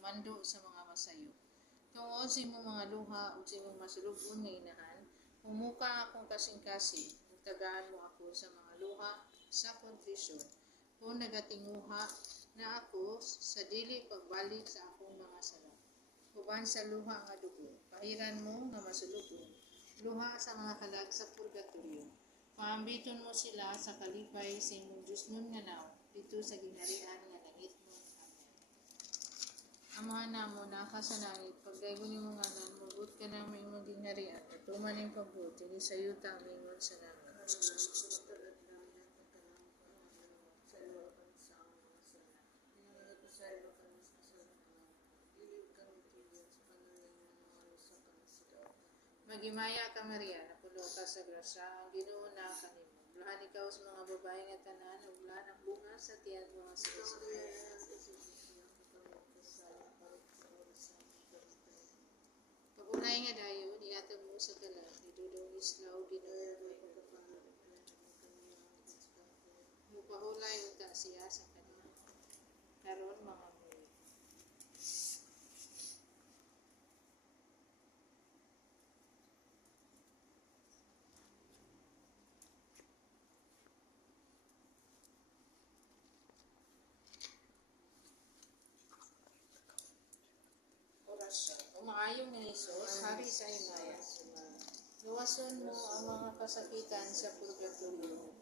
mando sa mga masayo. Tungod sa imong mga luha ug sa imong masulubon nga inahan, humuka akong kasing-kasing, ug tagaan mo ako sa mga luha sa kontrisyon. Kung nagatinguha na ako sa dili pagbalik sa akong mga sala. Uban sa luha nga dugo, pahiran mo nga masulubon, luha sa mga kalag sa purgatorio. Paambiton mo sila sa kalipay sa imong Diyos nun nga naw, dito sa ginharian nga langit mo. Amahan namo naka sa langit, pagdaygon nimo ngalan, mugot ka na may imong ginharian, at tuman yung pagbuti, ni sa yuta mingon sa langit. Magimaya ka Maria, napuno ka sa grasya, ang Ginoo na kanimo. Bulahan ikaw sa mga babae nga tanan, ug bulahan ang bunga sa tiyan mo nga si Pag-unay nga dayon, iatag mo sa kalag, idudong islaw, Ginoo, mupahulay unta siya sa kanya. Karon mga muri. Orasyon. Umaayong nga Hesus, hari sa himaya. Luwason mo ang mga kasakitan sa purgatorio.